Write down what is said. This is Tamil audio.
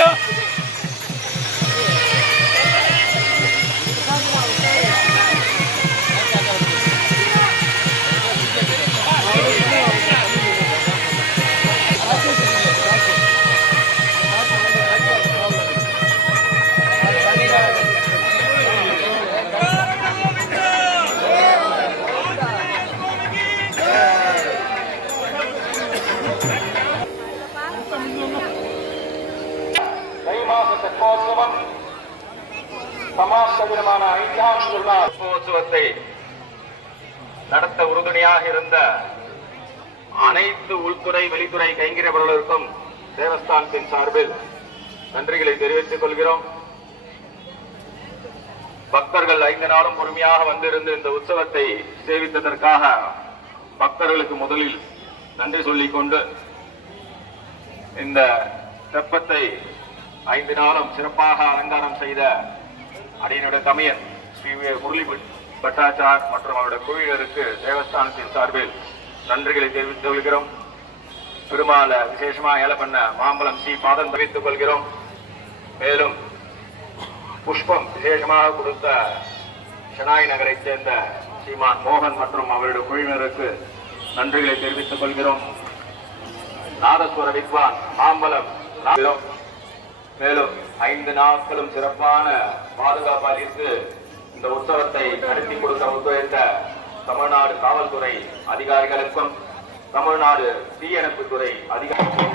நிற்கும். தெப்போத்சவம் சமாஸ்தவிதமான 5ஆம் திருநாள் தெப்போத்சவத்தை நடத்த உறுதுணையாக இருந்த அனைத்து உள்துறை வெளித்துறை கைங்கரியவர்களுக்கும் தேவஸ்தானத்தின் சார்பில் நன்றிகளை தெரிவித்துக் கொள்கிறோம். பக்தர்கள் 5 நாளும் பொறுமையாக வந்திருந்து இந்த உற்சவத்தை சேவித்ததற்காக பக்தர்களுக்கு முதலில் நன்றி சொல்லிக் கொண்டு இந்த தெப்பத்தை 5 நாளும் சிறப்பாக அலங்காரம் செய்த அடியனுடைய தமையன் ஸ்ரீ முரளி பட்டாச்சார் மற்றும் அவருடைய குழுவினருக்கு தேவஸ்தானத்தின் சார்பில் நன்றிகளை தெரிவித்துக் கொள்கிறோம். பெருமாளை விசேஷமாக ஏல பண்ண மாம்பலம் ஸ்ரீ பாதம் தெரிவித்துக் கொள்கிறோம். மேலும் புஷ்பம் விசேஷமாக கொடுத்த ஷனாய் நகரை சேர்ந்த ஸ்ரீமான் மோகன் மற்றும் அவருடைய குழுவினருக்கு நன்றிகளை தெரிவித்துக் கொள்கிறோம். நாதஸ்வர வித்வான் மாம்பலம் மேலும் 5 நாட்களும் சிறப்பான பாதுகாப்பு அளித்து இந்த உற்சவத்தை நடத்தி கொடுக்க ஒத்துழைத்த தமிழ்நாடு காவல்துறை அதிகாரிகளுக்கும் தமிழ்நாடு தீயணைப்புத்துறை அதிகாரிகளுக்கும்